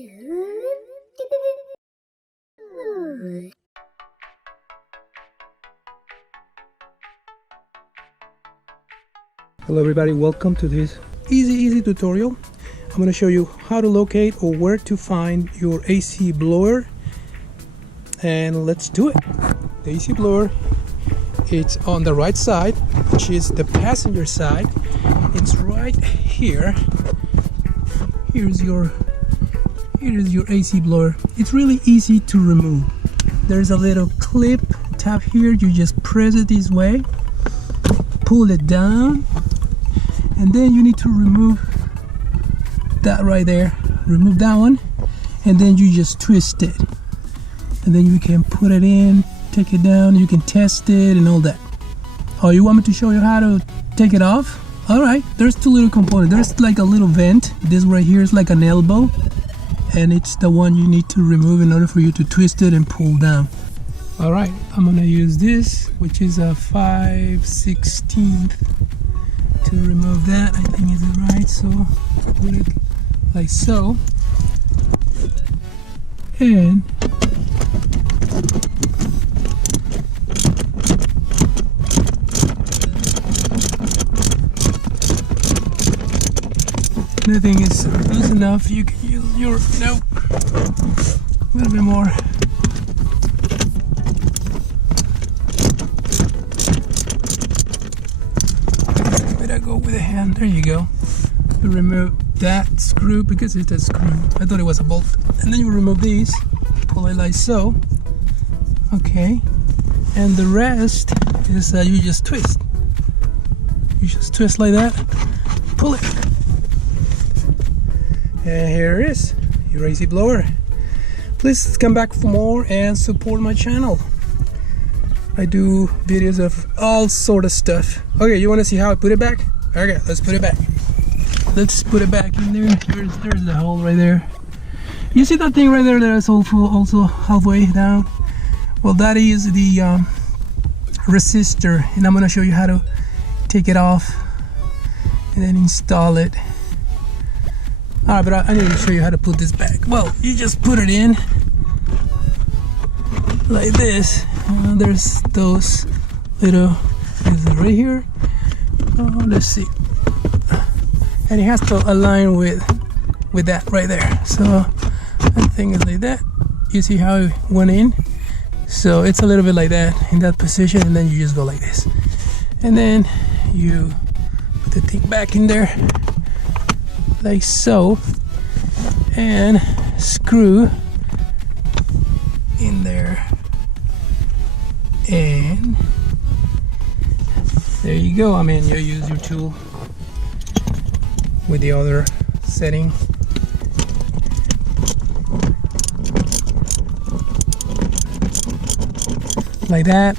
Hello everybody, welcome to this easy tutorial. I'm going to show you how to locate or where to find your AC blower, and let's do it. The AC blower, it's on the right side, which is the passenger side. It's right here. Here's your AC blower. It's really easy to remove. There's a little clip tab here. You just press it this way, pull it down, and then you need to remove that right there. Remove that one, and then you just twist it, and then you can put it in, take it down, you can test it and all that. Oh, you want me to show you how to take it off? All right, there's two little components. There's like a little vent. This right here is like an elbow, and it's the one you need to remove in order for you to twist it and pull down. All right, I'm gonna use this, which is a 5/16 to remove that. I think is it right, so put it like so, and anything is loose enough, you can use your a little bit more. I go with a hand. There you go. You remove that screw because it's a screw. I thought it was a bolt. And then you remove these, pull it like so. Okay. And the rest is you just twist. You just twist like that. Pull it. And here it is, your AC blower. Please come back for more and support my channel. I do videos of all sort of stuff. Okay, you want to see how I put it back? Okay, let's put it back. Let's put it back in there. There's the hole right there. You see that thing right there that is also halfway down? Well, that is the resistor, and I'm going to show you how to take it off and then install it. Alright, but I need to show you how to put this back. Well, you just put it in like this. There's those little things right here. Oh, let's see, and it has to align with that right there. So I think it's like that. You see how it went in? So it's a little bit like that in that position, and then you just go like this, and then you put the thing back in there like so, and screw in there, and there you go. I mean, you use your tool with the other setting. Like that,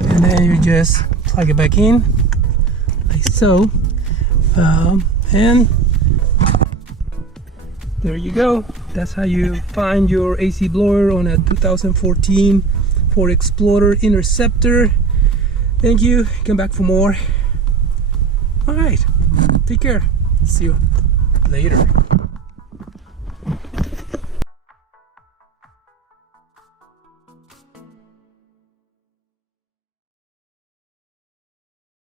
and then you just plug it back in like so, and there you go. That's how you find your AC blower on a 2014 Ford Explorer Interceptor. Thank you. Come back for more. All right. Take care. See you later.